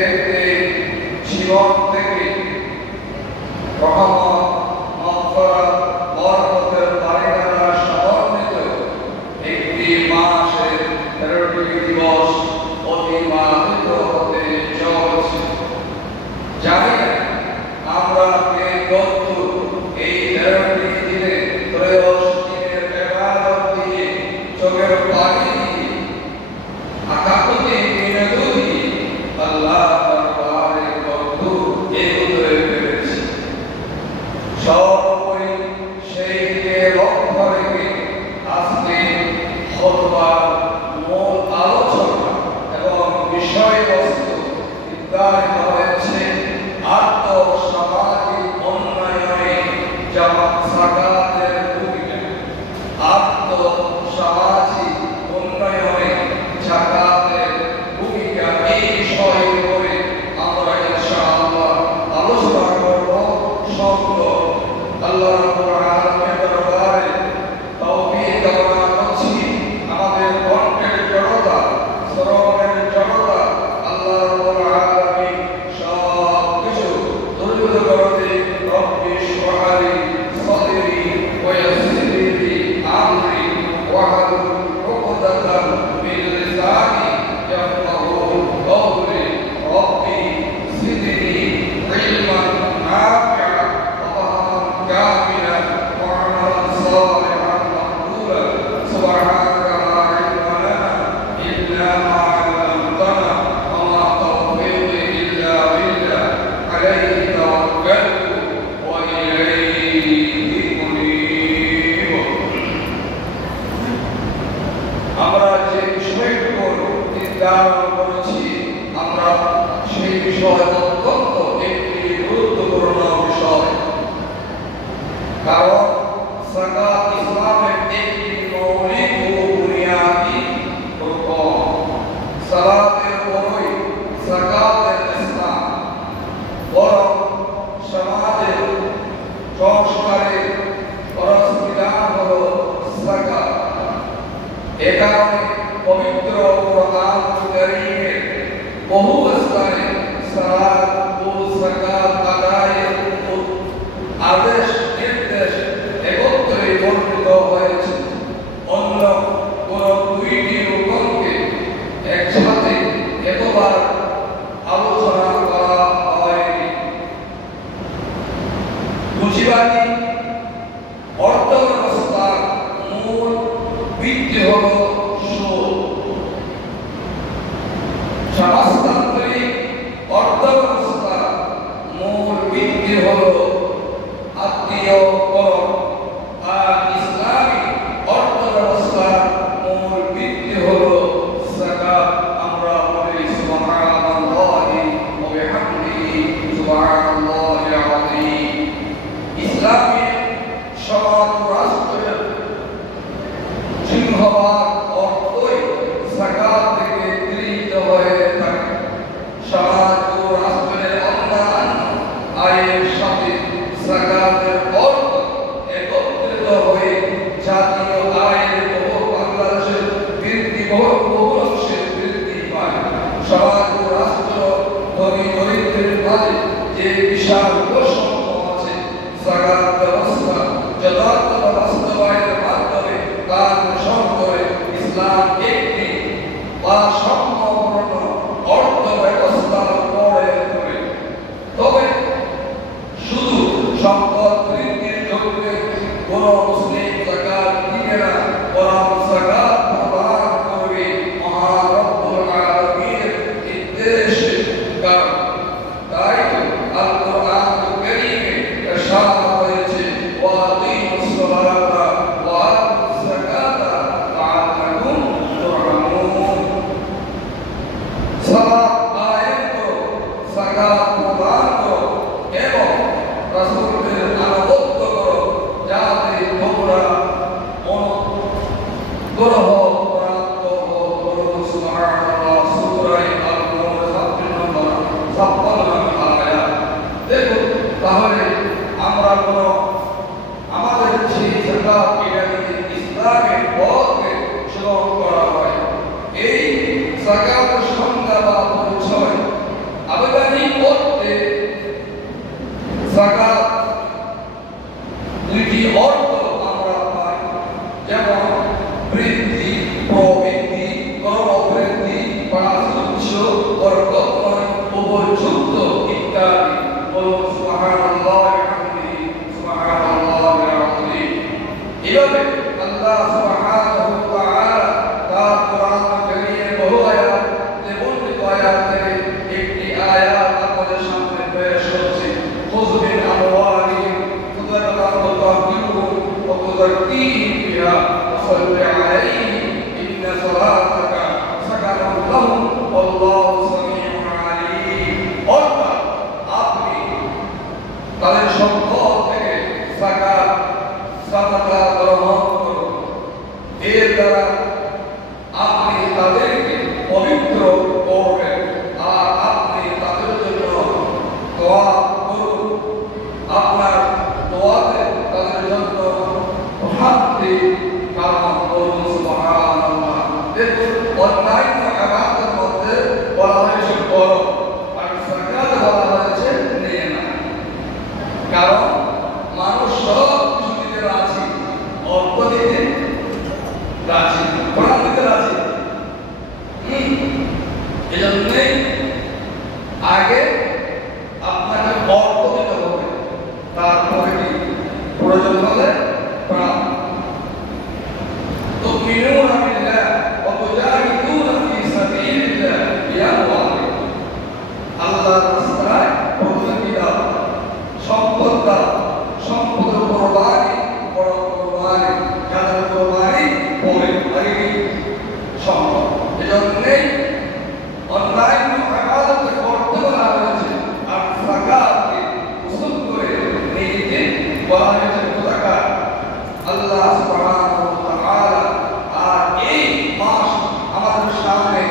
দেখতে জীবন থেকে রহমত, মাগফিরাত, বরকতের বারিন্দারা সমন্বিত একটি মাসের 13টি দিবস অতিবাহিত হতে চলেছে। জানি না আমরা কে কত এই 13টি দিনে ত্রয়োদশ দিনের ইবাদত দিয়ে চোখের পানি দিয়ে আকাশে মিনাদু দিয়ে আল্লাহ দরবারে কত এগোতে পেরেছি। সর্বোপরি সেই দিকে লক্ষ্য রেখে আজকে খুতবার মূল আলোচনা এবং বিষয়বস্তু নির্ধারিত হয়েছে আর্থ-সামাজিক উন্নয়নে জামাত সাকাতের ভূমিকা। আর্থ-সামাজিক উন্নয়নে জাকাতের ভূমিকা এই বিষয়ের উপরে আমরা ইনশাআল্লাহ আলোচনা করব। সম্ভব আল্লাহ রাব্বুল আলামিনের দরবারে তৌফিক কামনা করছি। আমাদের কণ্ঠের জড়তা, শ্রবণের জড়তা আল্লাহ রাব্বুল আলামিন সব কিছু দূর করতে রব্বি ইশরাহ লি সাদরি ওয়া ইয়াসসির লি আমরি ওয়াহলুল উকদাতাম মিন লিসানি ইয়াফকাহু কওলি রব্বি জিদনি ইলমান নাফি'আন ওয়া ফাহমান কামিলান ওয়া আমালান সালিহান মাকবুলান সুবহানাকা লা ইলমা লানা ইল্লা মা 'allamtana ওয়া মা তাওফীqি ইল্লা বিল্লাহ আলাইহি তাওয়াক্কালতু ওয়া ইলাইহি উনীব। আমরা যে বিষয়গুলো নির্ধারণ করেছি, আমরা সেই বিষয় অত্যন্ত একটি গুরুত্বপূর্ণ বিষয়। কারণ যাকাত ইসলামের একটি মৌলিক ও বুনিয়াদি রুকন। সালাতের পরই যাকাতের ইসলাম, বরং সমাজের সংস্কারের পরস্পরিধান হল যাকাত। এ কারণে পবিত্র কোরআন কারীমের বহু স্থানে সালাত ও যাকাত আদায়ের আদেশ নির্দেশ একত্রে বর্ণিত হয়েছে। অন্য কোন দুইটি রুকনকে একসাথে একবার আলোচনা করা হয়নি। পুঁজিবাদী অর্থ ব্যবস্থার মূল ভিত্তি হল সুদ। সমাজতান্ত্রিক অর্থ ব্যবস্থার মূল ভিত্তি হল আত্মীয়করণ, আর ইসলামী অর্থ ব্যবস্থার মূল ভিত্তি হল যাকাত। আমরা বলি সুবহানাল্লাহি ওয়া বিহামদিহি সুবহানাল্লাহিল আযীম। ইসলামী সমাজ রাষ্ট্রের সিংহভাগ অর্থই যাকাত থেকে গৃহীত হয়ে থাকে। সমাজ ও রাষ্ট্রের অন্যান্য আয়ের সাথে যাকাতের অর্থ একত্রিত হয়ে জাতীয় আয়ের বাংলাদেশের বৃদ্ধি বহু অংশে বৃদ্ধি পায়। সমাজ ও রাষ্ট্র ধনী দরিদ্রের মাঝে যে বিশাল বৈষম্য আছে, যাকাত ব্যবস্থা যথার্থ বাস্তবায়নের মাধ্যমে তা নিরসন করে ইসলাম একটি ভারসাম্যপূর্ণ অর্থ ব্যবস্থা গড়ে তোলে। তবে শুধু সম্পদ বৃদ্ধির জন্য কোন মুসলিম যাকাত দিবে না, বরং যাকাত প্রদান করবে মহান রব্বুল আলামিনের নির্দেশে। কারণ তাই তো আল কোরআন কারীমে ইরশাদ হয়েছে, ওয়া আকিমুস সালাতা ওয়া আতুজ যাকাতা লাআল্লাকুম তুরহামুন। সালাত কায়েম করো, যাকাত প্রদান করো এবং রাসূলের আনুগত্য করো, যাতে তোমরা অনুগ্রহ প্রাপ্ত হও। সুবহানাল্লাহ। সূরা আল-মুমিনুন 56 নম্বর আয়াত। দেখুন, তাহলে আমরা আমাদের সেই যাকাত ইসলামের পথে শুরু করা হয়। এই যাকাতের সংজ্ঞা বা পরিচয় وزكيهم بها وصل عليهم إن صلاتك سكن لهم والله سميع عليم অর্থাৎ আপনি তাদের সম্পদ থেকে যাকাত সাদাকা গ্রহণ করুন এর দ্বারা আপনি তাদেরকে পবিত্র করবেন আর আপনি তাদের জন্য দোয়া করুন আপনার দোয়াতে তাদের জন্য শান্তি কামনা করুন সুবহানাল্লাহ দেখুন অন্যান্য ইবাদতের মধ্যে বলা হয়েছে করো আর যাকাত বলা হয়েছে নিয়ে না কারণ মানুষ সব কিছু দিতে রাজি অর্থ দিতে রাজি প্রাণ দিতে রাজি এজন্যই আগে আপনাকে অর্থ দিতে হবে তারপরে কি প্রয়োজন হলে প্রাণ তো মিনুনা বিল্লাহ ওয়া মুজাহিদুনা ফি সাবিলিল্লাহ বিআমওয়ালিহিম আল্লাহর রাস্তায় প্রতিযোগী দাও সম্পদ দাও সম্পদের কোরবানি বড় কোরবানি যাদের কোরবানি পড়ে আগে সম্পদ এজন্যই অনলাইন ইবাদত করতে বলা হয়েছে আর যাকাতকে উসুল করে নিতে বলা হয়েছে যাকাত আল্লাহ সুবহানাহু ওয়া তাআলা আর এই মাস আমাদের সামনে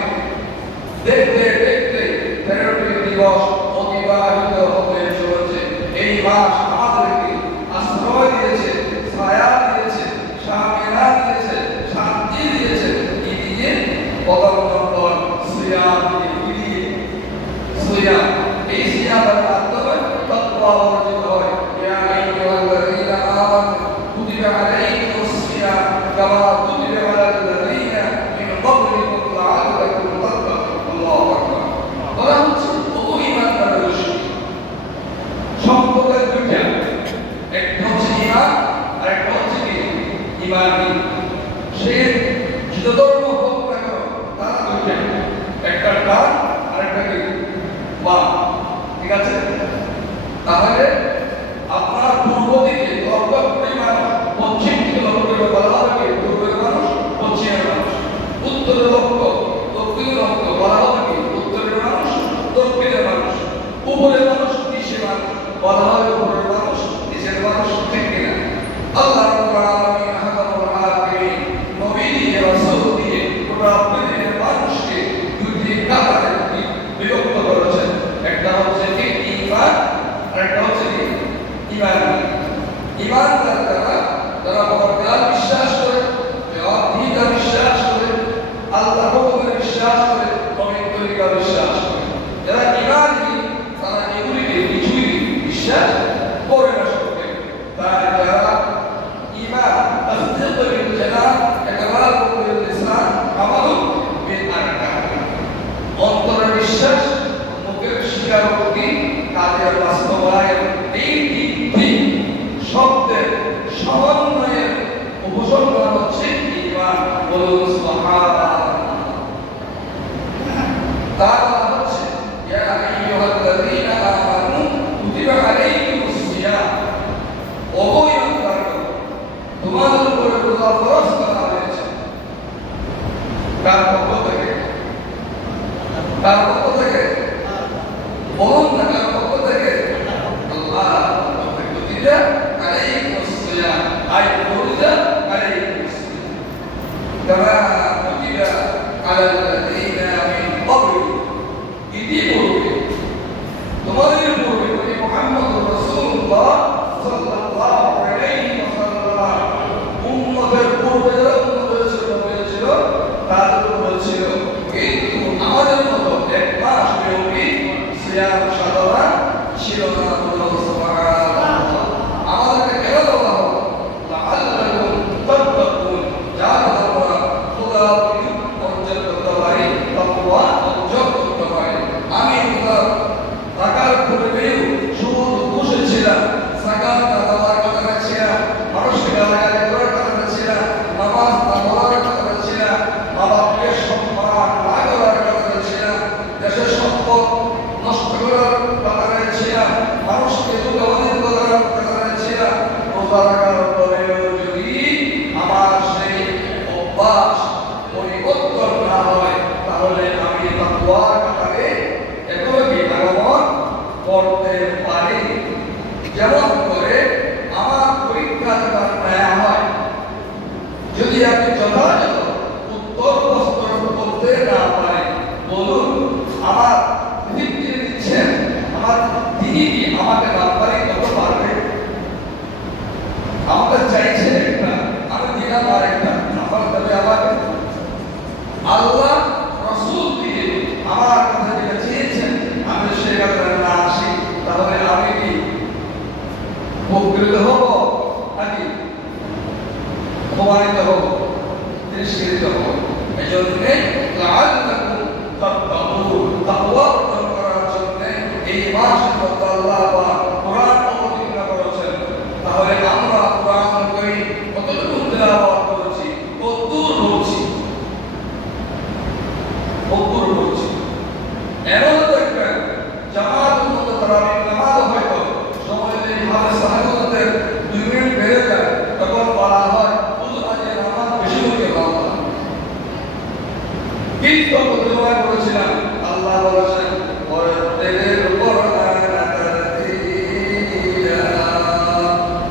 দেখতে দেখতে 13টি দিবস অতিবাহিত হতে চলেছে এই মাস আমাদেরকে আশ্রয় দিয়েছে ছায়া দিয়েছে সামিনা দিয়েছে শান্তি দিয়েছে কি দিয়ে প্রথম নম্বর সিয়াম দিয়ে সিয়াম এই সিয়ামের মাধ্যমে তাকওয়া অর্জিত হয় ইয়া আইয়ুহাল্লাযীনা আমানু কুতিবা আলাইকুমুস সিয়াম কামা কুতিবা আলাল্লাযীনা মিন ক্বাবলিকুম লাআল্লাকুম তাত্তাকুন আল্লাহু আকবার বলা হচ্ছে ও ঈমানদার গোষ্ঠী সম্পদের দুইটা একটা হচ্ছে ঈমান আর একটা হচ্ছে কি ঈমানি সে যত ধর্ম হোক না কেন তারা দুইটা একটা ডান আর একটা কি বাম ঠিক আছে তাহলে আপনার পূর্ব দিকে লক্ষ্যে মানুষ পশ্চিম দিকে লক্ষ্য করে বলা হবে কি পূর্বের মানুষ পশ্চিমের মানুষ উত্তরের লক্ষ্য দক্ষিণের লক্ষ্য বলা হবে কি উত্তরের মানুষ দক্ষিণের মানুষ উপরের মানুষ নিচের মানুষ বলা হবে উপরের মানুষ নিচের মানুষ ঠিক কিনা আল্লাহ রাব্বুল আলামিন হাকামুল হাকিমিন নবী দিয়ে রাসূল দিয়ে গোটা পৃথিবীর মানুষকে দুটি কাতারে বিভক্ত করেছেন একটা হচ্ছে কি ঈমান আর একটা হচ্ছে কি ঈমানি ঈমানদার যারা পরকাল বিশ্বাস করে আখিরাত বিশ্বাস করে আল্লাহর হুকুমে বিশ্বাস করে পবিত্রতা বিশ্বাস করে যারা ঈমানি তারা এগুলিকে কিছুই বিশ্বাস করে না সত্যি তাই যারা ঈমান তাসদীক বিল জানান ইকরার বিল লিসান আমাল বিল আরকান অন্তরের বিশ্বাস মুখের স্বীকারোক্তি কাজের বাস্তবায়ন এই তিনটি শব্দের সমন্বয়ের উপসর্গ হচ্ছে ঈমান বলুন সুবহানাল্লাহ তার হচ্ছে ইয়া আইয়ুহাল্লাযীনা আমানু কুতিবা আলাইকুমুস সিয়াম ও ঈমানদারগণ তোমাদের উপর রোজা ফরজ করা হয়েছে কার পক্ষ থেকে বলুন না কার পক্ষ থেকে আল্লাহ কুতিবা আলাইকুমুস সিয়াম আই কুতিবা আলাইকুমুস কামা কুতিবা আলাল্লাযীনা মিন ক্বাবলিকুম ইতিপূর্বে তোমাদের পূর্বে নবী মুহাম্মদ রাসূলুল্লাহ সাল্লাল্লাহু আলাইহি ওয়াসাল্লাম উম্মতের পূর্বে যারা উম্মত হয়েছিল তাদের উপর ছিল কিন্তু আমাদের মতো এক মাস ব্যাপী সিয়াম সাধনা ছিল না সুবহানাল্লাহ আমাদেরকে কেন বলা হলো লাআল্লাকুম তাত্তাকুন যারা তোমরা খোদাকে অর্জন করতে পারি তাকওয়া অর্জন করতে পারি আমি টাকার পূর্বেও শুধু বসেছিলাম যাকাত দেওয়ার কথা ছিলাম মানুষকে গালাগালি করার কথা ছিলাম নামাজ না পড়ার কথা ছিলাম বাবাকে সম্মান না করার কথা ছিলাম দেশের সম্পদ নষ্ট করার কথা ছিলাম মানুষকে দুঃখাবনিত করার কথা ছিলাম রোজা রাখার পরেও যদি করতে পারি, যেমন করে আমার পরীক্ষা নেওয়া হয়। যদি আপনি যথাযথ উত্তর প্রস্তুত করতে না পারেন, বলুন আমার ভিত্তি দিচ্ছেন, আমার তিনি কি আমাকে বারবারই কত পারবে? আমাকে চাইছেন একটা, আমি দিলাম আর একটা, আমার তবে আমাকে আল্লাহ রসুল দিয়ে আমার কথা যেটা চেয়েছেন আমি সে কথা না আসি, তাহলে আমি কি উপকৃত হব নাকি অপমানিত হব, তিরস্কৃত হব? এই জন্য লাআল্লাকুম তাত্তাকুন, তাকওয়া অর্জন করার জন্য এই মাসের মধ্যে আল্লাহ কোরআন অবতীর্ণ করেছেন। তাহলে আমরা কোরআন কই কতটুকু তেলাওয়াত করেছি, কতদূর পড়ছি, কতদূর পড়ছি? এমন দেখবেন জামাতের মধ্যে তারাবির নামাজ হয়তো সময় যদি ভাবে সাহাবীদের 2 মিনিট বেড়ে যায়, তখন বলা হয় হুজুর আজকে নামাজ বেশি হয়ে গেল। কিন্তু প্রতিবার বলেছিলাম আল্লাহ বলেছেন ওয়ারাত্তিলিল কুরআনা তারতিলা,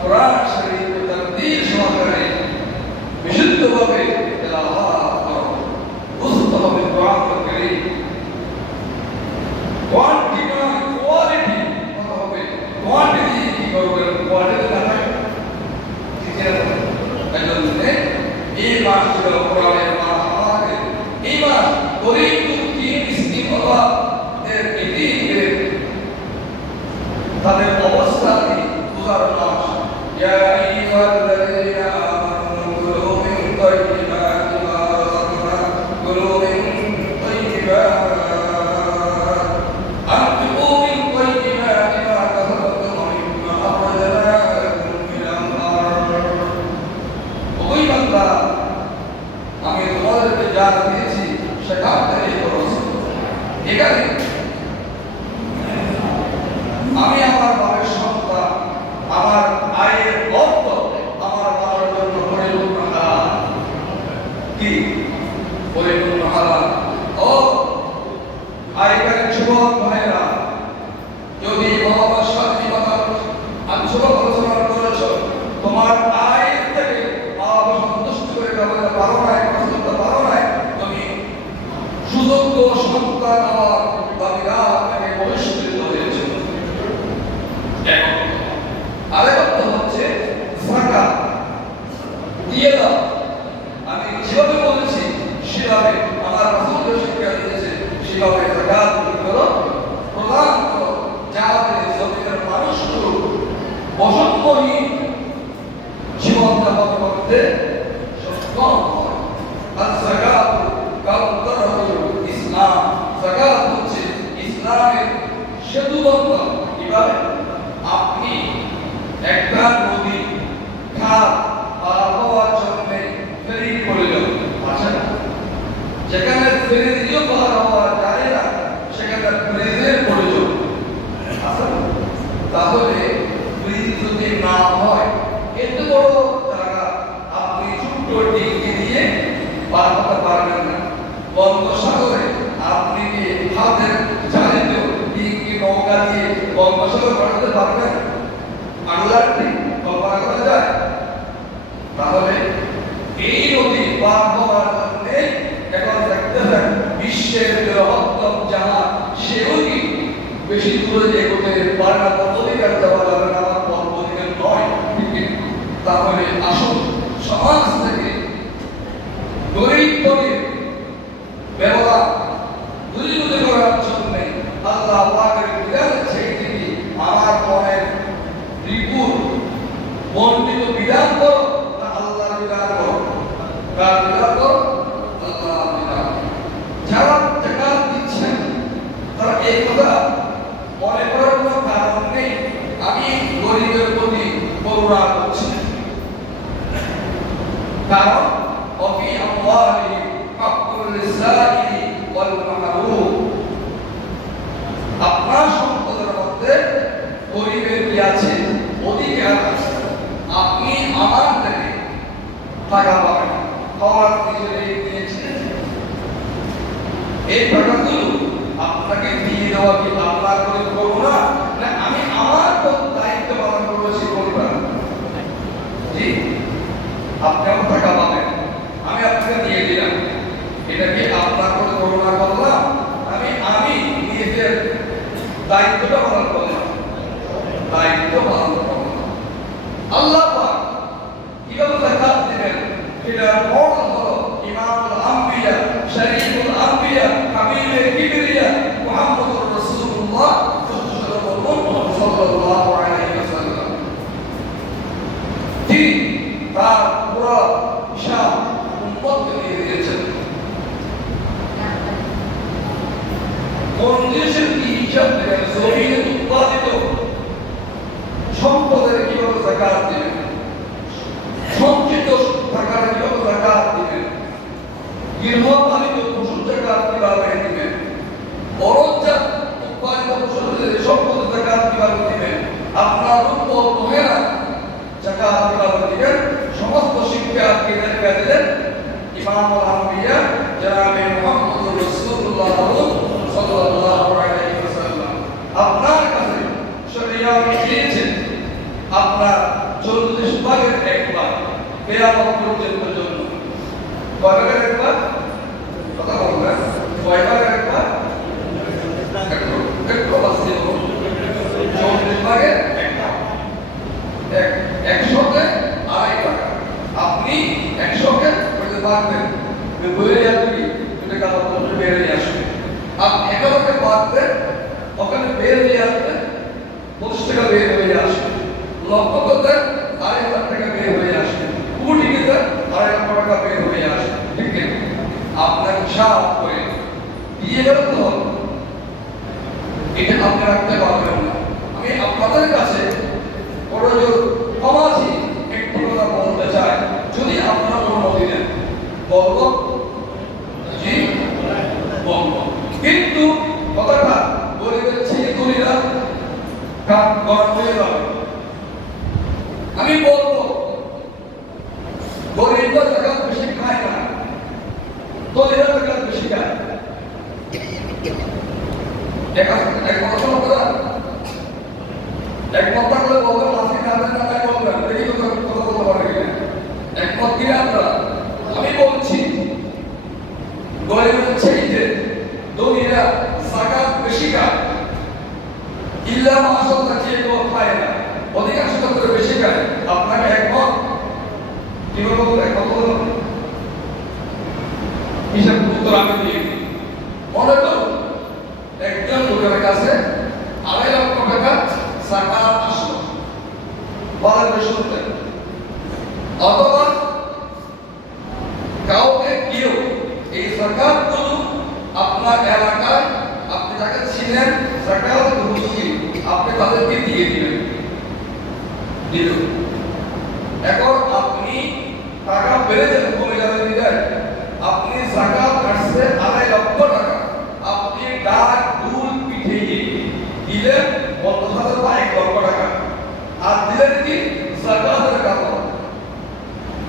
কোরআন শরীফ তারতিল সহকারে বিশুদ্ধভাবে তেলাওয়াত করো, বুঝতে হবে কোরআন কারীম। কোয়ান্টিটি নয় কোয়ালিটি কত হবে, কোয়ান্টিটি কি করবেন, কোয়ালিটি না হয় ঠিক আছে। এই জন্য এই মাস ছিল কোরআনের মাস, আমাদের এই মাস গরিব-দুঃখীন ইস্তিগফার এর এতিমদের তাদের অবস্থা বোঝার মাস। ইয়া আইয়ুহাল্লাযীনা আমানু কুলু মিন তাইয়্যিবাতি মা রাযাকনাকুম, কুলু মিন তাইয়্যিবাতি أنفقوا من طيبات ما كسبتم ومما أخرجنا لكم من الأرض। ওই বান্দা আমি তোমাদেরকে যা দিয়েছি সেটা থেকে করো। এখানে আমি আমার বাবার সন্তান, আমার আয়ের অর্থ আমার বাবার জন্য পরিপূর্ণ হালাল। কি পরিপূর্ণ হালাল? ও আইকার যুবক ভাইরা, যদি বাবার সাথে কথা আলোচনা করেছ, তোমার আয় থেকে বাবা সন্তুষ্ট করে দেওয়া পারো না, করতে পারো না, তুমি সুযোগ্য সন্তান হওয়ার দাবিরা আপনাকে বহিষ্কৃত হয়েছে। আরেকটা হচ্ছে যাকাত দিয়ে দাও। আমি যেভাবে বলেছি সেভাবে আমার রাসূল শিক্ষা দিয়েছে, সেভাবে যাকাত করো, প্রদান করো, যাতে জমিনের মানুষগুলো বসন্তহীন জীবনযাপন করতে সক্ষম হয়। আর যাকাত কাউন্টারুল ইসলাম, যাকাত হচ্ছে ইসলামের সেতুবন্ধন। কিভাবে? আপনি একটা নদী খাত পার হওয়ার জন্য ফেরি করলেন, আছে না? যেখানে ফেরি দিয়েও পার হওয়া যায় না সেখানে ব্রিজের প্রয়োজন আছে। তাহলে ব্রিজ যদি না হয়, এত বড় জায়গা আপনি ছোট্ট ডিঙ্গি দিয়ে পার হতে পারবেন না। বঙ্গোপসাগরে আপনি কি হাতের চালিত ডিঙ্গি নৌকা দিয়ে বঙ্গোপসাগর পাঠাতে পারবেন? আল্লাহর কল্পনা করা যায়? তাহলে এই নদী পার হওয়ার জন্য এখন দেখতেছেন বিশ্বের বৃহত্তম জাহাজ সেও কি বেশি দূরে এগোতে পারে না, অধিকার দেওয়া যাবে না, আমার অধিকার নয়। তাহলে আসুন সমাজ থেকে গরিব গরিব ব্যবহার দূরীভূত করার জন্য আল্লাহ পাকের বিধান ছেড়ে দিয়ে আমার মনের রিপুর বন্টিত বিধান করো না আল্লাহর বিধান করো? কার বিধান করো? আল্লাহর বিধান। যারা যাকাত দিচ্ছেন তারা এই কথা মনে করার কোনো কারণ নেই আমি গরিবের প্রতি করুণা করছি, কারণ অফি আমওয়ালিহিম হাক্কুল লিসাইলি ওয়াল মাহরুম। আপনার সম্পদের মধ্যে গরিবের কি আছে? অধিকার আছে। আপনি আমার থেকে টাকা পাবেন, খাওয়ার নিজের দিয়েছেন, এই টাকাগুলো আপনাকে দিয়ে দেওয়া কি আপনার করে করুণা দায়িত্বটা পালন করে না, দায়িত্ব পালন করে না। আল্লাহ পাক কিভাবে যাকাত দিবেন এটা মডেল হলো ইমামুল আম্বিয়া, শরীফুল আম্বিয়া, কাবিলে কিবরিয়া মুহাম্মদুর রাসূলুল্লাহ সাল্লাল্লাহু আলাইহি ওয়াসাল্লাম। তিনি তার পুরো হিসাব উম্মতকে দিয়ে দিয়েছেন। কোন দেশের কি হিসাব দেবেন, জমিনে উৎপাদিত সম্পদের কিভাবে যাকাত দিবেন, সঞ্চিত টাকার কিভাবে যাকাত দিবেন, গৃহপালিত পশুর যাকাত কিভাবে দিবেন, বরজাত উৎপাদিত পশুদের সম্পদের যাকাত কিভাবে দিবেন, আপনার রূপ মহেরা যাকাত কিভাবে দিবেন, সমস্ত শিক্ষা কিভাবে দিলেন ইমামুল আম্বিয়া জনাবে মুহাম্মদুর রাসূলুল্লাহ সাল্লাল্লাহু আলাইহি ওয়াসাল্লাম। আপনার কাছে শরিয়া দিয়েছেন আপনার 40 ভাগের 1 ভাগ কিয়ামত পর্যন্ত জন্য। কয় ভাগের 1 ভাগ? কথা বলবেন। কয় ভাগের 1 ভাগ? একটু বাসি হলো 40 ভাগের 1 ভাগ। 100 তে 2.5 টাকা। আপনি 100 কে কত ভাগ দেন? বলে যাবে এটা কাজ করতে বের হয়ে আসবে। আপনি 11 কে ভাগ দেন, ওখানে বের হয়ে আসবে 25 টাকা বের হয়ে আসবে। লক্ষ করতে 2.5 টাকা বের হয়ে আসবে। কোটি কে 2.5 টাকা বের হয়ে আসবে। ঠিক আছে? আপনার হিসাব করে দিয়ে গেল তো এটা আপনি রাখতে পারবেন না। আমি আপনাদের কাছে বড় জোর ক্ষমাছি একটি কথা বলতে চাই, যদি আপনারা অনুমতি দেন বলবো, জি বলবো, কিন্তু কথাটা গরিবের ছেলে গরিরা কাজ করতে যাবে। আমি বলবো গরিবরা টাকা বেশি খায় না, গরিবরা টাকা বেশি খায়। এক কথা করে বলবেন লাঠি খাবেন না, তাই বলবেন দেখি তো কথা বলতে পারে কিনা। একমত কিনা আপনারা? আমি বলছি গরিবের ছেলে ধনীরা যাকাত বেশি খায়, ইল্লা মাশাআল্লাহ যে কেউ খায় না, অধিকাংশ ক্ষেত্রে বেশি খায়। আপনাকে একমত? কিভাবে বলবো? একমত বলুন, হিসাব উত্তর আমি দিয়ে মনে করুন একজন লোকের কাছে 2.5 লক্ষ টাকা যাকাত আসলো, বলেন শুনতেন, অথবা কাউকে কেউ এই যাকাত গুলো আপনার এলাকায় আপনি যাকে ছিলেন যাকাত হুজুরি আপনি তাদেরকে দিয়ে দিবেন, দিল। এখন আপনি টাকা বেড়ে যাবে, কমে যাবে দিলেন, আপনি যাকাত আসছে 2.5 লক্ষ টাকা, আপনি ডাক দুধ পিঠিয়ে দিলেন 50,000 বা 1 লক্ষ টাকা, আর দিলেন কি যাকাতের টাকা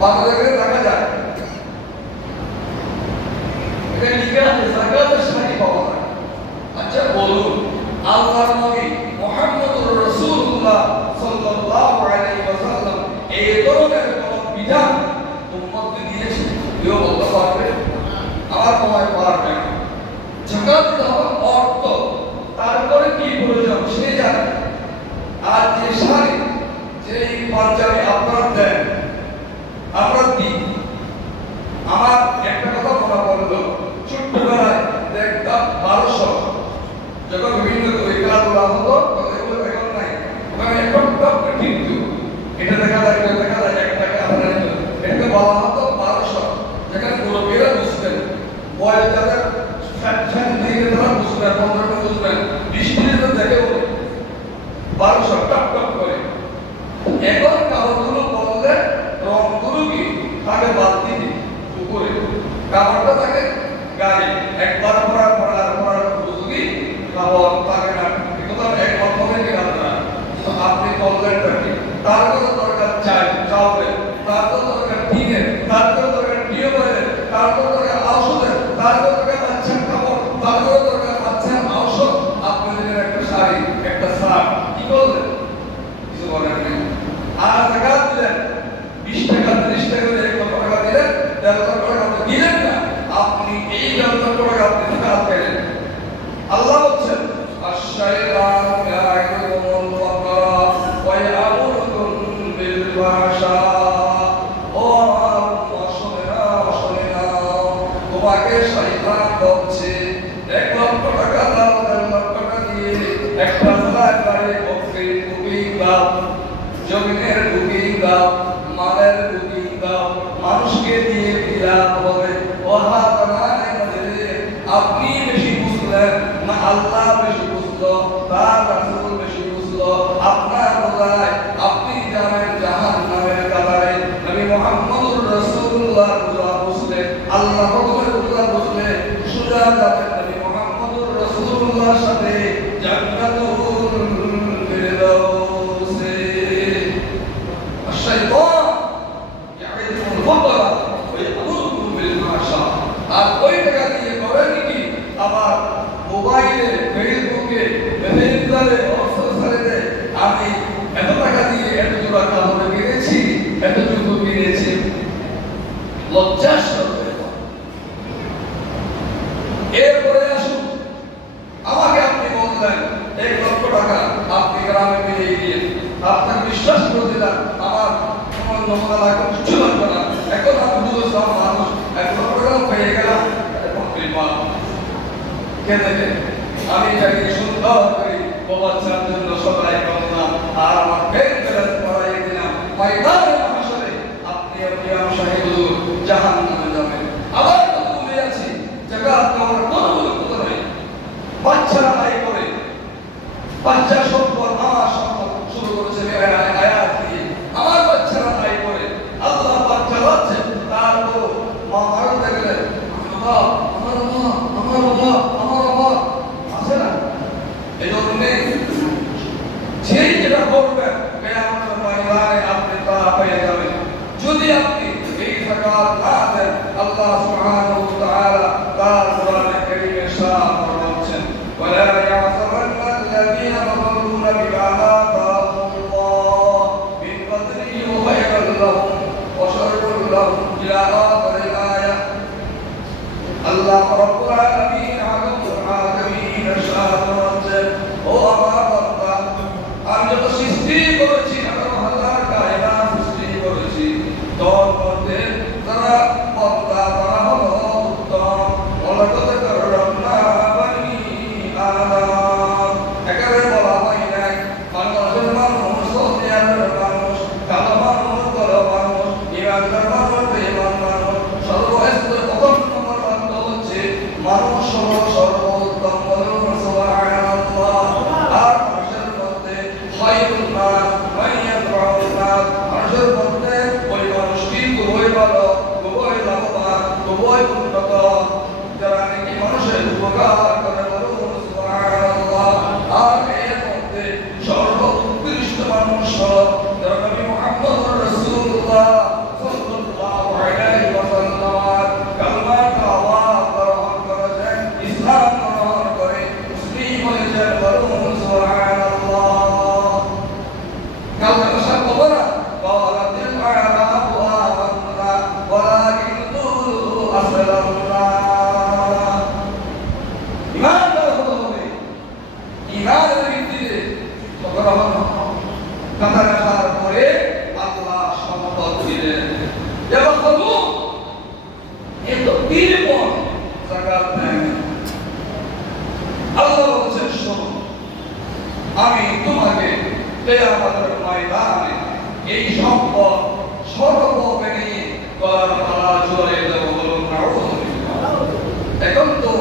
5,000 টাকা যায়। এখানে লিখে আছে যাকাতের শাড়ি পাওয়া যায়। আচ্ছা বলুন, আল্লাহর নবী মুহাম্মদুর রাসূলুল্লাহ সাল্লাল্লাহু আলাইহি ওয়াসাল্লাম এই ধরনের কোন বিধান উম্মতকে দিয়েছেন? কেউ বলতে পারবে? আমার সময় পারবে না। যাকাত দেওয়ার অর্থ তারপরে কি প্রয়োজন সে জানে। আর যে শাড়ি যে পাঞ্জাবি আপনার দেন, আপনার কি? আমার একটা কথা মনে পড়লো, ছোট্টবেলায় দেখতাম 1200 যখন বিভিন্ন খেলাধুলা হতো, এগুলো এখন নাই, ওখানে এখন কিন্তু এটা দেখা যায়, এটা দেখা যায় 1 টাকা আপনার এটা বলা হতো 1200, যেখানে মুরব্বীরা বুঝতেন, বয়স যাদের ফ্যান থেকে তারা বুঝবেন, 15 বুঝবেন, 20 মিনিট দেখে 1200 টপ টপ করে। এখন কাপড়গুলো বললে রংগুলো কি তাকে বাদ দিতে উপরে, কাপড়টা থাকে গায়ে একবার পরার বুঝবি কাপড় থাকে না, কথা এক অর্থে কি আপনারা আপনি বললেন কি তার কত দরকার চাই চাওবে, তার কত দরকার টিনের, তার কত দরকার টিউবওয়েলের, তার কত দরকার ঔষধের, তার কত দরকার আচ্ছা কাপড়, তার কত দরকার আচ্ছা ঔষধ। আপনি দিলেন একটা শাড়ি, একটা শার্ট, কি করলেন? কিছু বলেন না। আর যাকাত দিলেন 20 টাকা 30 টাকা করে 1 লক্ষ টাকা দিলেন, 1.5 লক্ষ টাকা আপনি দিলেন না, আপনি এই 1.5 লক্ষ টাকা আপনি যাকাত পেলেন। আল্লাহ বলছেন আশ-শাইতান একবারে বকরির বুকিং দাও, জমিনের বুকিং দাও, মালের বুকিং দাও, মানুষকে দিয়ে বিলাপ হবে। আপনি বেশি বুঝলেন না আল্লাহ বেশি বুঝলো, তার রাসূল বেশি বুঝলো? আপনার বোঝায় আপনি জানেন জাহান্নামের কাতারে নবী মুহাম্মদুর রাসূলুল্লাহ বুঝলে, আল্লাহ বুঝলে সোজা যাবেন নবী মুহাম্মদুর রাসূলুল্লাহর সাথে জান্নাতুল ফিরদাউসে। আশ-শাইতান ইয়াইদুকুমুল ফাকরা ওয়া ইয়া'মুরুকুম বিল ফাহশা। আর ওই টাকা দিয়ে করেন কি? আবার মোবাইলে, ফেসবুকে, মেসেঞ্জারে, হোয়াটসঅ্যাপে আমি এত টাকা দিয়ে এত জোড়া কাপড় কিনেছি, এত জুতো কিনেছি। লজ্জার সাথে এরপরে আসুন, আমাকে আপনি বললেন 1 লক্ষ টাকা আপনি গ্রামে মিলিয়ে দিন, আপনাকে বিশ্বাস করে দিলাম, আমার কোনো নমুনা লাগবে কিছু লাগবে না। এখন আমি বুঝলাম মানুষ 1 লক্ষ টাকা পেয়ে গেলাম, কে দেখে আমি এটাকে সুন্দর করে বাচ্চার জন্য সবাই করলাম, আর আমার ব্যাংক ব্যালেন্স করাই দিলাম। ময়দানে হাসরে আপনি কিয়াম শাহীদ হুজুর জাহান্নামে যাবেন। আবার কত বলে আছি জায়গা আপনার কোনো নেই, বাচ্চারা নাই করে, বাচ্চা সম্পদ আমার সম্পদ শুরু করেছে আয়াত দিয়ে, আমার বাচ্চারা নাই করে, আল্লাহ বাচ্চা বাচ্চা তারপর মা মারো দেখলেন আমার বাবা আছে না? এই জন্য যেই যেটা করবেন কিয়ামতের ময়দানে আপনি তা পেয়ে যাবেন। যদি আপনি এই যাকাত না দেন, আল্লাহ সুবহানাহু ওয়া তাআলা তার কোরআনে কারীমে ইরশাদ ফরমাচ্ছেন, ওয়ালা ইয়াহসাবান্না আল্লাযীনা ইয়াযুন্নুনা বিমা আতাহুল্লাহ মিন ফাদলিহি খায়রাল লাহুম ওয়া শাররুল লাহুম ইলা আখিরিল আয়াহ। আল্লাহ রাব্বুল আলামিন আলামিন ইরশাদ ফরমাচ্ছেন, ও আমার বান্দা, আমি যত সৃষ্টি করেছি, 18,000 কায়নাত সৃষ্টি করেছি, তোর মধ্যে যারা বান্দা তারা হলো উত্তম। ওয়ালাকাদ কাররামনা বানি আদম। একেবারে বলা হয় নাই মানুষের মানুষ, সৌদিয়ানের মানুষ, কালো মানুষ, বড় মানুষ, ইমানদার মানুষ, বেঈমান মানুষ, সর্বস্তরের প্রথম নম্বর বান্দা হচ্ছে মানুষ হলো সর্বোত্তম। বলুন সুবহানাল্লাহ। আর মানুষের মধ্যে খায়রুন নাস মান ইয়াদউন নাস, মানুষের মধ্যে ওই মানুষটি খুবই ভালো, খুবই লাভবান, খুবই উন্নত, যারা নাকি মানুষের উপকার করে। বলুন সুবহানাল্লাহ। আর এর মধ্যে সর্বোৎকৃষ্ট মানুষ হলো যারা নবী মুহাম্মদুর রাসূলুল্লাহ সাল্লাল্লাহু আলাইহি ওয়াসাল্লাম কালমাত আওয়াজ গ্রহণ করেছেন, ইসলাম গ্রহণ করে মুসলিম হয়েছেন। বলুন সুবহানাল্লাহ। কাউকে আশা করবো না, ক্বালাতিল আ'রাবু আমান্না ওয়ালাকিন কুলু আসলামনা। ঈমানদার হতে হবে, ঈমানের ভিত্তিতে গ্রহণ কথা রাখার পরে আল্লাহ সম্পদ দিলেন। এবং বলুন এত বিলপন যাকাত দেন। আল্লাহ বলছেন, শোনো, আমি তোমাকে কিয়ামতের ময়দানে এই সম্পদ সর্বভৌমে নিয়ে গলার মালা জোরে দেব। বলুন নাউযুবিল্লাহ। এখন তো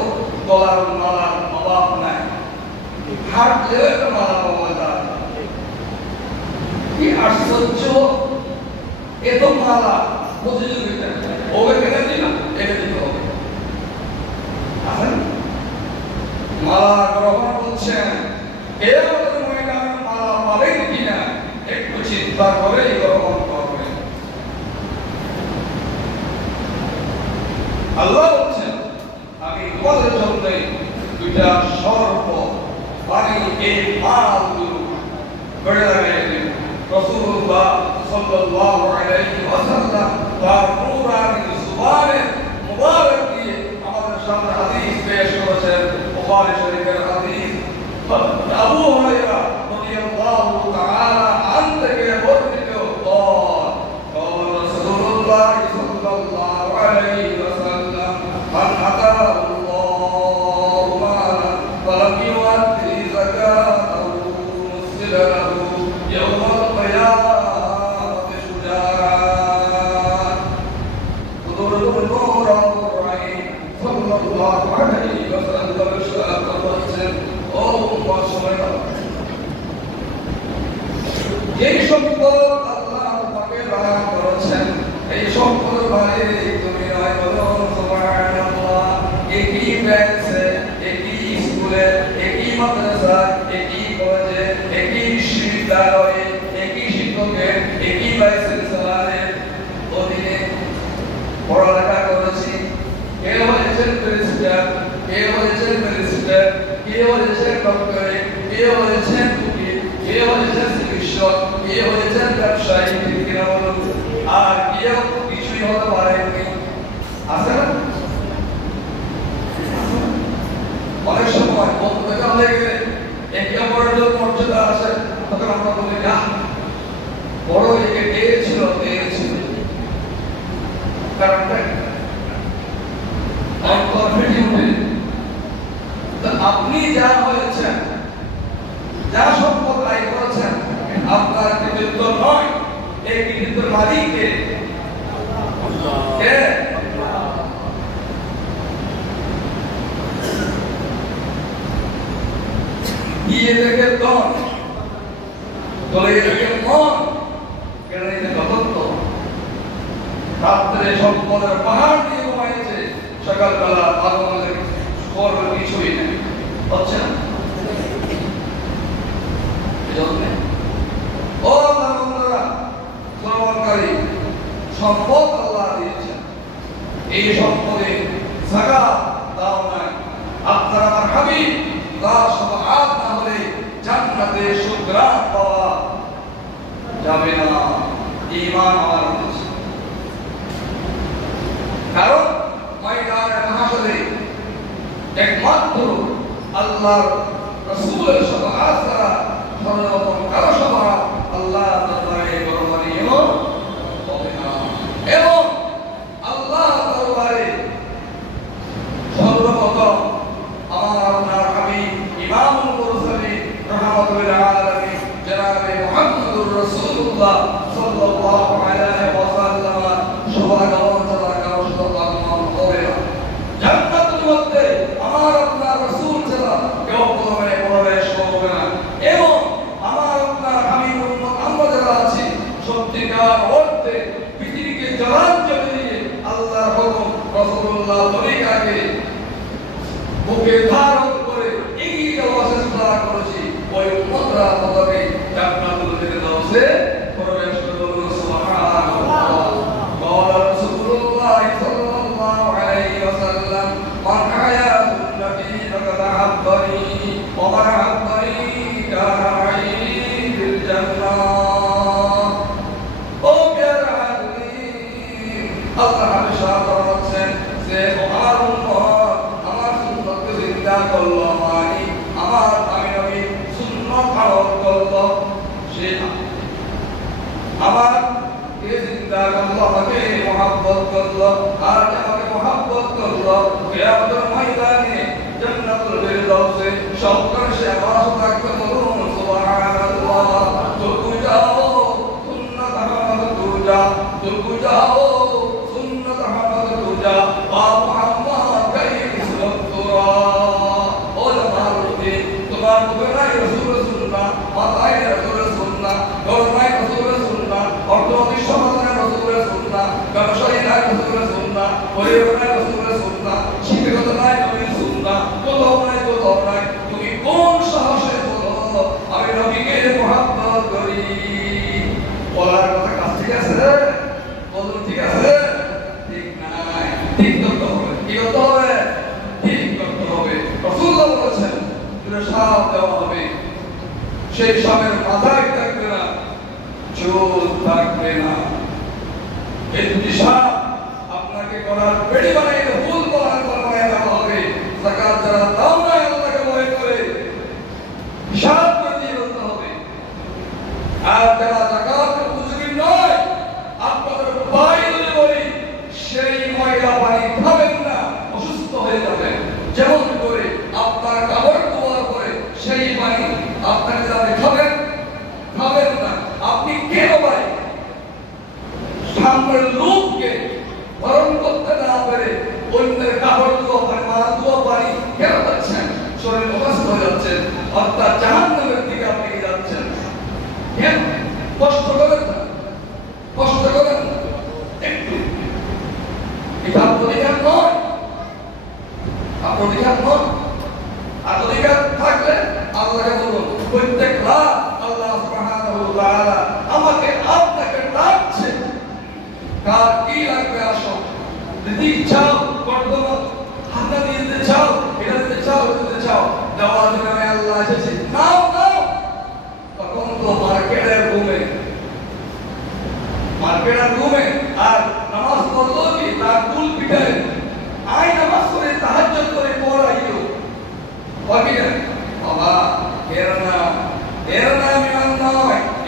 গলার মালার অভাব নাই, হাঁটলে একটা মালা পাওয়া যায়। কি আশ্চর্য! এত মালা প্রতিযোগিতা, ওকে কেনে দিলাম, একে দিতে হবে। আছেন মালা গ্রহণ করছেন, কিয়ামতের ময়দানে মালা পাবেন কিনা একটু চিন্তা করে গ্রহণ করবেন। আল্লাহ বলছেন, আমি তোমাদের জন্য 2টা সর্প পানি এই মালগুলো বেড়ে লাগাইলেন। রাসূলুল্লাহ সাল্লাল্লাহু আলাইহি ওয়াসাল্লাম তার নূরানি জুবানে মুবারক দিয়ে আমাদের সামনে হাদিস পেশ করেছেন, বুখারী শরীফের হাদিস। আবু হুরায়রা রাদিয়াল্লাহু তাআলা আনহু থেকে বর্ণিত, قال رسول الله صلى الله عليه وسلم من أتاه الله مالا فلم يؤدي زكاته এই সম্পদ আল্লাহ তোমাকে দান করেছেন, এই সম্পদ মানে তুমি নয় বলো সুবহানাল্লাহ। একই ব্যাংকে, একই স্কুলে, একই মাদ্রাসায়, একই কলেজে, একই বিশ্ববিদ্যালয়ে, একই শিক্ষকের, একই ভাইস চ্যান্সেলরের অধীনে পড়ালেখা করেছি। কেউ হয়েছেন প্রেসিডেন্ট, কেউ হয়েছেন প্রেসিডেন্ট, কেউ হয়েছেন ডক্টরেট, কেউ হয়েছেন উকিল, কেউ হয়েছেন চিকিৎসক, কেউ হয়েছেন ব্যবসায়ী, আর কেউ কিছুই হতে পারেননি। আছে না? অনেক সময় বন্ধু দেখা হয়ে গেলে একে অপরের জন্য মর্যাদা আছে, তখন আমরা বলি না বড় একে পেয়েছিল পেয়েছিল, কারণটা অন্তর ফেটে উঠে। আপনি যা হয়েছেন, যা সম্পদ আয় করেছেন, আপনার কৃতিত্ব নয়, এই কৃতিত্বের মালিক কে? দিয়ে দেখে দন, দলে দেখে মন, কেন এই তত্ত্ব রাত্রে সম্পদের পাহাড় দিয়ে ঘুমাইছে, সকালবেলা ভাগবতের খবর কিছুই নেই, হচ্ছে না? ও আল্লাহ বন্ধুরা, শ্রবণকারী, সম্পদ আল্লাহ দিয়েছেন, এই সম্পদে যাকাত দাও নাই। আপনার আমার হাবিব তার শফাআত না হলে জান্নাতে সুগ্রাণ পাওয়া যাবে না। ঈমান আমার রয়েছে, কারণ ময়দানে মাহশরে একমাত্র আল্লাহর রাসূলের শফাআত ছাড়া সর্বপ্রথম কারো শফাআত আল্লাহ দরবারে গ্রহণীয় হবে না। এবং আল্লাহ দরবারে সর্বপ্রথম আমার আপনার হাবিব ইমামুল মুরসালিন রাহমাতুল লিল আলামিন জনাবে মুহাম্মদুর রাসূলুল্লাহ সাল্লাল্লাহু আলাইহি ওয়াসাল্লাম শফাআত ছাড়া কারো শফাআত হবে না। জান্নাতের মধ্যে আমার আপনার রাসূল ছাড়া কেউ প্রথমে প্রবেশ করবে না। এবং আমার আপনার হাবিব উম্মত আমরা যারা আছি, সত্যিকার অর্থে পৃথিবীকে জলাঞ্জলি দিয়ে আল্লাহর হুকুম রাসূলুল্লাহ তরিকাকে বুকে ধারণ করে এগিয়ে যাওয়ার চেষ্টা করেছি, ওই উম্মতরা প্রথমে জান্নাতুল ফিরদাউসে প্রবেশ করবে। সুবহানাল্লাহ। قال رسول الله صلى الله عليه وسلم من حيا سنتي فقد أحبني ومن أحبني كان معي في الجنة। ও প্যারা হাবিব, আল্লাহ হামেশা বলছেন যে আমার উম্মত আমার সুন্নতকে জিন্দা করলো, মানে আমার আমি নবী সুন্নাত পালন করলো, সে আমার কে জিন্দা করলো, আমাকে মহব্বত করলো, আর আমাকে মহব্বত করলো, কিয়ামতের ময়দানে জান্নাতুল ফিরদাউসে সবকর সে আমার সাথে বলুন সুবহানাল্লাহ। তুকু যাও সুন্নাত আহমদ তুজা, তুকু যাও সুন্নাত আহমদ তুজা, আ মুহাম্মদ কাইম সুন্নাতুরা। ও জামালুদ্দিন, তোমার মুখে নাই রাসূলের সুন্নাহ, মাথায় রাসূলের সুন্নাহ, গলায় রাসূলের সুন্নাহ, অর্থনৈতিক সমাধানে রাসূলের সুন্নাহ, ব্যবসায়ী নাই রাসূলের সুন্নাহ, পরিবারে রাসূলের সুন্নাহ, শিক্ষাগত নাই নবীর সুন্নাহ, কোথাও নাই। তুমি কোন সাহসে বলো আমি নবীকে মুহাব্বত করি? বলার কথা কাজ ঠিক আছে? বলুন ঠিক আছে? ঠিক নাই। ঠিক করতে হবে। কি করতে হবে? ঠিক করতে হবে। রাসূলুল্লাহ বলেছেন দুটো সাপ দেওয়া হবে, সেই সাপের মাথায় থাকবে না, চুল থাকবে না। এই দুটি সাপ আপনাকে করার পেড়ি বানিয়ে ফুল বানিয়ে দেওয়া হবে। যাকাত যারা দাও না আল্লাহকে ভয় করে হিসাব করে দিয়ে বলতে হবে। আর যারা যাকাতের উপযোগী নয়, আপনাদের উপায় যদি বলি, সেই ময়লা পানি খাবেন না, অসুস্থ হয়ে যাবেন। যেমন করে আপনার কাপড় ধোয়ার পরে সেই পানি আপনাকে যাবে খাবেন না। আপনি কেন ভাই সামনের লোককে বরণ করতে না পেরে অন্যের কাপড় ধোয়া পানি, মাথা ধোয়া পানি কেন পাচ্ছেন? শরীর অসুস্থ হয়ে যাচ্ছেন, অর্থাৎ জাহান্নামের দিকে আপনি যাচ্ছেন। কেন?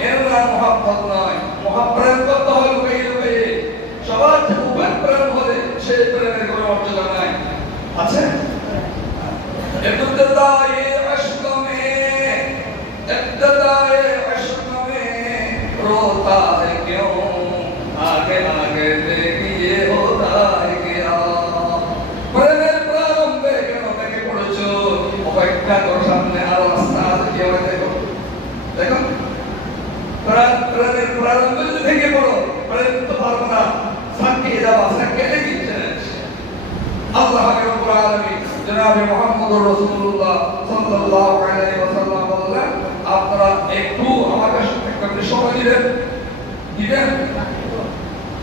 এর নাম মহব্বত নয়। মহাপ্রেম করতে হয় লুকাইয়ে লুকাইয়ে। সবার যে উপেন প্রেম হলে সেই প্রেমের কোনো মর্যাদা নাই। আছে इब्तिदाए इश्क में रोता है क्यों आगे आगे देखिए होता है क्या প্রেমের প্রারম্ভে কেন থেকে পড়েছো অপেক্ষা করো সামনে আরো রাস্তা আছে কি হবে দেখো দেখো প্রেমের প্রারম্ভে যদি থেকে পড়ো প্রেম তো পারবো না সাক্ষী যাওয়া সাক্ষী লেগে আল্লাহ রাব্বুল আলামিন জনাবে মুহাম্মদুর রাসূলুল্লাহ সাল্লাল্লাহু আলাইহি ওয়াসাল্লাম বললেন আপনারা একটু আমার কাছে একটা সময় দিবেন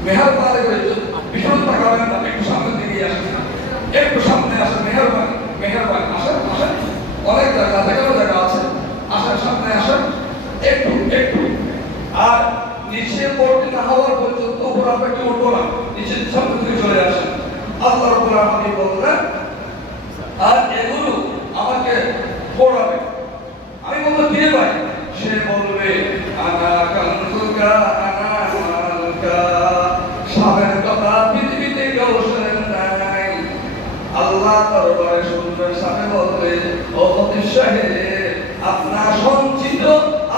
মেহেরবানি করে পিছনে তাকাবেন না একটু সামনে দিকে আসেন একটু সামনে আসেন মেহেরবানি আসেন অনেক জায়গা আছে আসেন সামনে আসেন একটু আর নিচে পড়তে না হওয়ার পর্যন্ত উপর আপনি উঠবো না নিচে সামনে দিকে চলে আসেন আল্লাহ রাব্বুল আলামিন বললেন আর এগুলো আমাকে পড়াবে আমি বলবো দিয়ে ভাই সে বলবে আনা কানজুকা আনা মালকা সাবের কথা পৃথিবীতে কেউ শোনেন নাই আল্লাহ দরবারে শুনবে সামনে বলবে ও ফতিহ সাহেব আপনার সঞ্চিত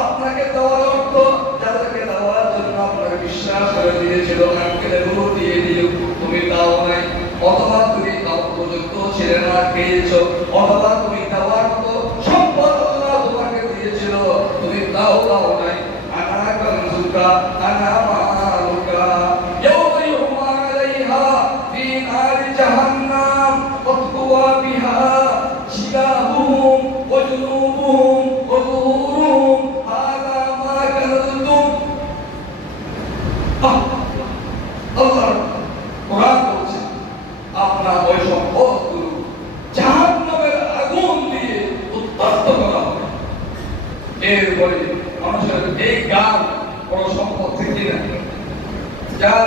আপনাকে দেওয়ার অর্থ যাদেরকে দেওয়ার জন্য আপনাকে বিশ্বাস করে দিয়েছিল আঙ্কেলে গুলো দিয়ে দিল তুমি দাও নাই অথবা তুমি তাও উপযুক্ত ছিলে না খেয়েছো অথবা তুমি দেওয়ার মতো সম্পদ আল্লাহ তোমাকে দিয়েছিল তুমি তাও নাই আনা কানজুকা আনা মালুকা ইয়াওমা ইউহমা আলাইহা ফি নারি জাহান্নাম ওয়াতকুয়া বিহা শিলাহুম ওয়া জুনুবুহুম ওয়া যুহুরুহুম হাযা মা কানতুম আল্লাহ কোরআন বলছে আপনার ওই সম্পদগুলো জাহান্নামের আগুন দিয়ে উত্তপ্ত করা হবে এরপরে মানুষের এই গান কোনো সম্পদ থেকে না যার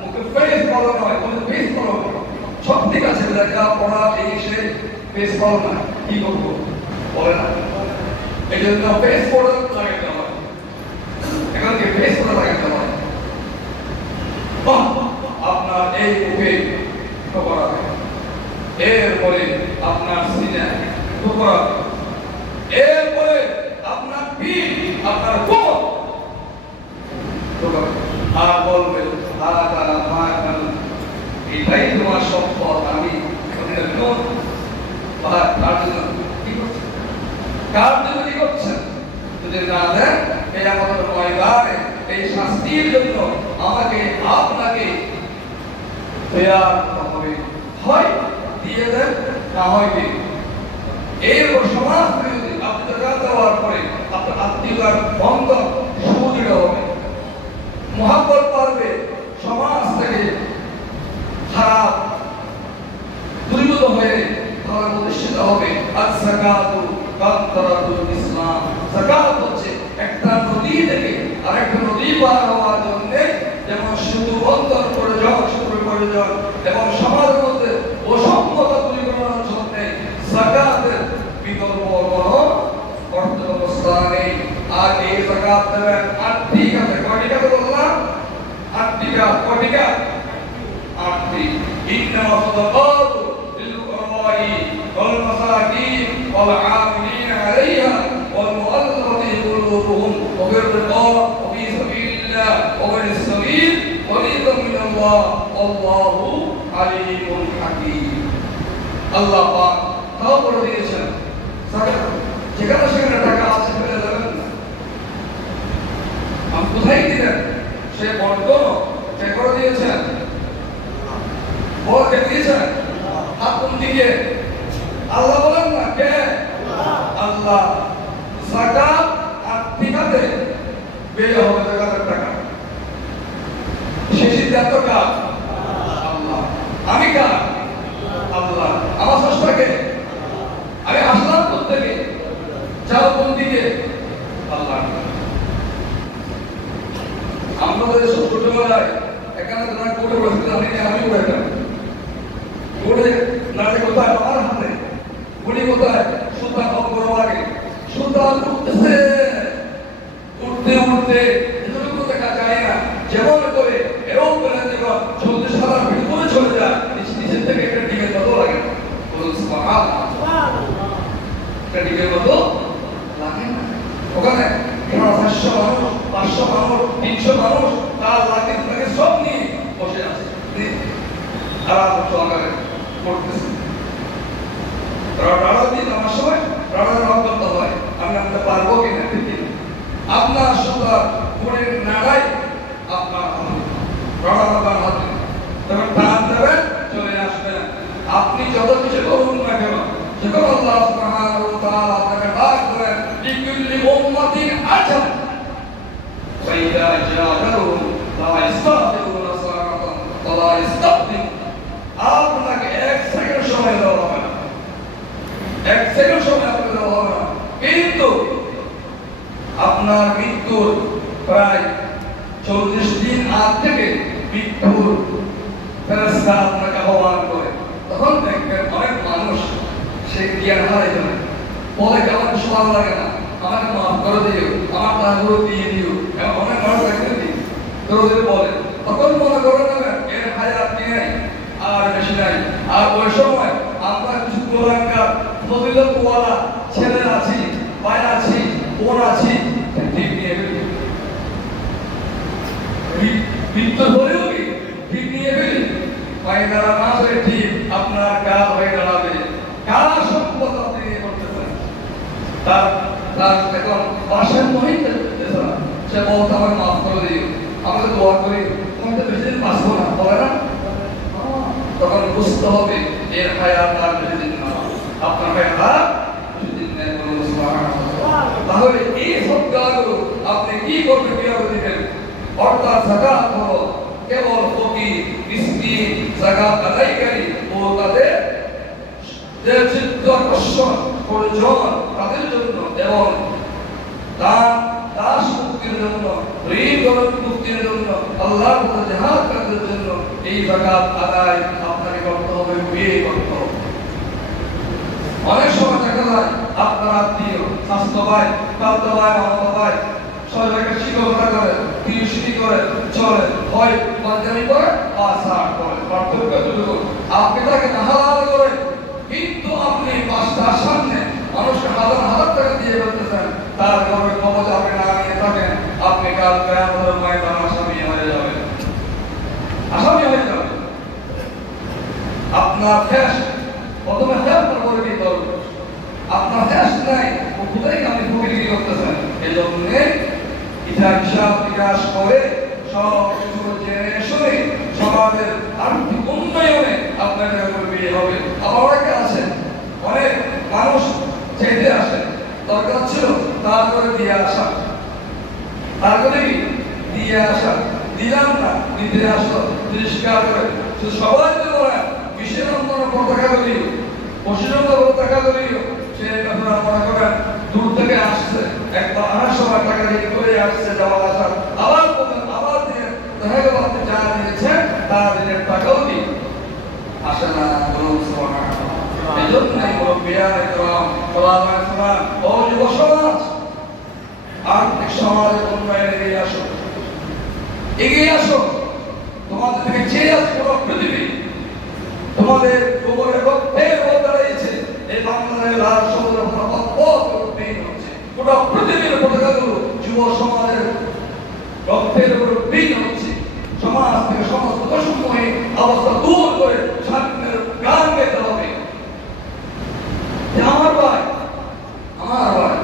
মুখে ফেস বলো নয় কোনো ফেস বলো সব ঠিক আছে লেখা পড়া এই সে ফেস বলো না কি করবো বলে না এই জন্য ফেস পড়া লাগাতে হয় এখানে ফেস পড়া লাগাতে হয় আপনার এই মুখে করাবে এরপরে আপনার সিনা করাবে এরপরে আপনার পিঠ আপনার কোমর আর বলবে এটাই তোমার সম্পদ আমি কার জন্য কি করছেন যদি না দেন এই আমাদের ময়দানে এই শাস্তির জন্য আমাকে আপনাকে তৈয়ার হবে হয় দিয়ে দেন না হয় দিন এরপর সমাজ থেকে যদি আপনি জাকাত দেওয়ার পরে আপনার আত্মীয়তার বন্ধন সুদৃঢ় হবে মহব্বত পারবে সমাজ থেকে খারাপ দূরীভূত হয়ে তাহলে প্রতিষ্ঠিত হবে আর যাকাতু কাতরাতুল ইসলাম যাকাত হচ্ছে একটা নদী থেকে আরেকটা নদী পার হওয়ার জন্য যেমন শুধু বন্ধন প্রয়োজন এবং সমাজের মধ্যে অসম্যতা দূরীকরণের জন্য যাকাতের বিকল্প কোনো অর্থ ব্যবস্থা নেই আর এই যাকাত দেবেন আটটি কাজে কয়টি কাজে বললাম আটটি কাজ কয়টি কাজ আটটি ইন্নামা সাদাকাতু লিল ফুকারাই ওয়াল মাসাকিন ওয়াল আমিলিন আলাইহা ওয়াল মুআল্লাফাতি কুলুবুহুম ওয়া ফির রিকাব ওয়া ফি সাবিলিল্লাহ ওয়া ফিস সাবিল ফরিদাম মিনাল্লাহ আল্লাহু আলিমুল হাকীম আল্লাহ পাক তাও বলে দিয়েছেন যাকাত যেখানে সেখানে টাকা আছে ফেলে দেবেন না আপনি কোথায় দিলেন সে বন্টন কে করে দিয়েছেন কে দিয়েছেন হাত কোন দিকে আল্লাহ বলেন না কে আল্লাহ যাকাত আটটি খাতে বের হবে যাকাতের টাকা সে সিদ্ধান্ত কার আল্লাহ আমি কার আল্লাহ আমার স্রষ্টাকে আমি আসলাম কোত্থেকে যাও কোন দিকে আল্লাহ আমাদের ছোটবেলায় এখানে যারা কোটে বসে আমি উড়াইতাম কোটে নাচে কোথায় আমার হাতে গুলি কোথায় সুলতান বড় আগে সুলতান উঠতেছে উঠতে মুহূর্তে এতটুকু দেখা যায় না, যেমন করে এরোপ্লেন যখন চলতে সারা ভিতরে চলে যায়, নিচের থেকে একটা ডিমের মতো লাগে না। বলুন সুবহানাল্লাহ, একটা ডিমের মতো লাগে না। ওখানে 500 মানুষ, 500 মানুষ, 300 মানুষ তার লাগে সব নিয়ে বসে আছে, আরাম সহকারে করতেছে। রাডার দিয়ে আমার সময় রাডার রক্ত হয়, আমি আপনার পারবো কিনা, ঠিক কিনা? আপনার সুতার পুরে নাড়াই আপনার রাডার আপনার হাতে, তখন টান দেবেন, চলে আসবেন। আপনি যত কিছু করুন না কেন, যখন আল্লাহ সুবহানাহু ওয়া তাআলা আপনাকে ডাক দেবেন, লিকুল্লি উম্মাতিন আজাল ওয়া ইযা জাআলুহুম লা ইস্তাগফিরুনা সাআতান ওয়া লা ইস্তাগফির। আপনাকে 1 সেকেন্ড সময় দেওয়া হবে না, 1 সেকেন্ড সময় আপনাকে দেওয়া হবে না, কিন্তু আপনার মৃত্যুর প্রায় 40 দিন আগ থেকে মৃত্যুর ফেরেশতা আপনাকে আহ্বান করে। তখন দেখবেন অনেক মানুষ সেই জ্ঞান হারাই যাবে, বলে কি আমার কিছু ভালো লাগে না, আমাকে মাফ করে দিও, আমার তাহলে দিয়ে দিও। এবং অনেক মানুষ দেখবেন দরজে বলে, তখন মনে করে নেবেন এর হায়াত নেই আর বেশি নাই। আর ওই সময় আমরা কিছু কোরআনকার ফজিলতওয়ালা ছেলে আছি, ভাই আছি, বোন আছি, ঠিক নিয়ে ফেলি, মৃত্যু হলেও কি ঠিক নিয়ে ফেলি, পায়খানা না হয়ে ঠিক আপনার গা হয়ে দাঁড়াবে। কার সম্পদ আপনি নিয়ে করতেছেন, তার এখন পাশের মহিলা সে বলতে আমাকে মাফ করে দিও, আমাকে দোয়া করি, তোমাকে বেশি দিন বাঁচবো না, বলে না? তখন বুঝতে হবে এর হায়াত আর বেশি দিন না, আপনার হায়াত আর বেশি দিন নেই। তাহলে এই সবগুলো আপনি কি করবেন, কিভাবে দিবেন? অর্থাৎ যাকাত হলো কেবল ফকির, মিসকিন, যাকাত আদায়কারী ও তাদের যে চিত্ত আকর্ষণ প্রয়োজন তাদের জন্য, এবং দাস মুক্তির জন্য, ঋণ মুক্তির জন্য, আল্লাহর পথে জিহাদ করার জন্য এই যাকাত আদায় আপনাকে করতে হবে, বিয়ে করতে হবে। অনেক সময় দেখা যায় আপনার আত্মীয়, স্বাস্থ্য ভাই, দাদা ভাই, মামা ভাই সবাইকে শিক্ষকতা করে, টিউশনি করে চলে, হয় পাঞ্জাবি করে আর শার্ট করে, পার্থক্য দুটো। আপনি তাকে হালাল করে, কিন্তু আপনি পাঁচটার সামনে মানুষকে হাজার হাজার টাকা দিয়ে ফেলতেছেন, তার গর্বে কবজ আপনি না নিয়ে থাকেন, আপনি কাল কিয়ামতের ময়দানে আসামি হয়ে যাবেন, আসামি হয়ে যাবেন। আপনার শেষ প্রথমে হেল্প করে দিতে হবে, আপনার শেষ নাই ও কোথায় আপনি ফকিরগিরি করতেছেন। এই জন্য হিসাব বিকাশ করে সব কিছু জেনে শুনে সমাজের আর্থিক উন্নয়নে আপনার বিয়ে হবে। আবার অনেকে আছে, অনেক মানুষ চাইতে আসে, দরকার ছিল তারপরে দিয়ে আসা, তারপরে কি দিয়ে আসা, দিলাম না, দিতে আসলো পরিষ্কার করে সবাই তো বলেন বিশেষ পতাকা করিও, পশ্চিমবঙ্গ পতাকা করিও, সে আপনারা মনে করেন দূর থেকে আসছে, একটা আনার সময় টাকা দিয়ে করে আসছে, যাওয়া আসা, আবার আবার দিয়ে দেখা গেল আপনি যা দিয়েছেন তার দিনের টাকাও দিই আসে না। বলুন সুবহানাল্লাহ। এই জন্যই মুরব্বিয়ানে কেরাম, ওলামায়ে কেরাম ও যুব সমাজ, আর্থিক সমাজের উন্নয়নে এগিয়ে আসো, এগিয়ে আসো। তোমাদের থেকে চেয়ে আছে পুরো পৃথিবী, তোমাদের উপরে রক্তের উপর দাঁড়িয়েছে। এই বাংলাদেশের লাল সমুদ্র হচ্ছে, পুরো পৃথিবীর পতাকাগুলো যুব সমাজের রক্তের উপর বিলীন হচ্ছে। সমাজ থেকে সমস্ত দোষময় অবস্থা দূর করে স্বাধীনের গান গাইতে হবে। আমার ভাই, আমার ভাই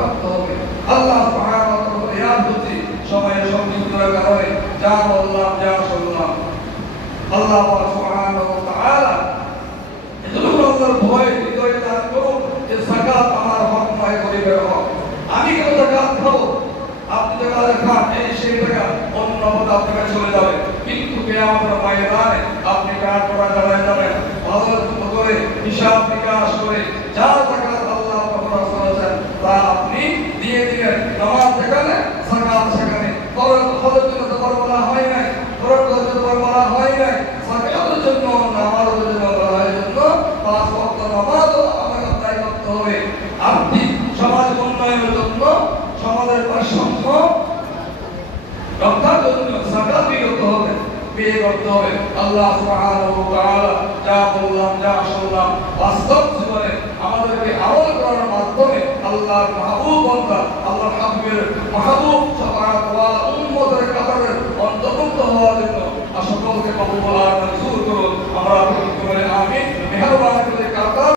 রাখতে হবে। আল্লাহ সুবহানাহু ওয়া তাআলা ইয়াদ হচ্ছে সময়ের সংযুক্ততার কারণে যা বললাম যা শুনলাম, আল্লাহ সুবহানাহু ওয়া তাআলা এতটুকু আল্লাহর ভয় হৃদয়ে দান করুন যে যাকাত আমার হক নয়, গরিবের হক। আমি কেন যাকাত খাবো? আপনি যাকাত খান, এই সেই টাকা অন্য পথে আপনার কাছে চলে যাবে, কিন্তু কিয়ামতের ময়দানে আপনি কার পড়া দাঁড়ায় যাবেন। ভালো করে হিসাব বিকাশ করে যা যাকাত আল্লাহ বলেছেন তা আপনি দিয়ে দিবেন। নামাজ যেখানে, যাকাত সেখানে। ফরজ জন্য তো বলা হয় নাই, ফরজ জন্য বলা হয় নাই, যাকাতের জন্য নামাজের জন্য বলা হয়, জন্য 5 ওয়াক্ত নামাজও আমাদের আদায় করতে হবে। আর্থিক সমাজ উন্নয়নের জন্য, সমাজের ভারসাম্য বিয়ে করতে হবে। আল্লাহ সুবহানাহু ওয়া তাআলা যা বললাম যা শুনলাম বাস্তব জীবনে আমাদেরকে আমল করার মাধ্যমে আল্লাহর মাহবুব বান্দা, আল্লাহর হাবিবের মাহবুব সাফাআত ওয়ালা উম্মতের কাতারের অন্তর্ভুক্ত হওয়ার জন্য সকলকে কবুল আর মঞ্জুর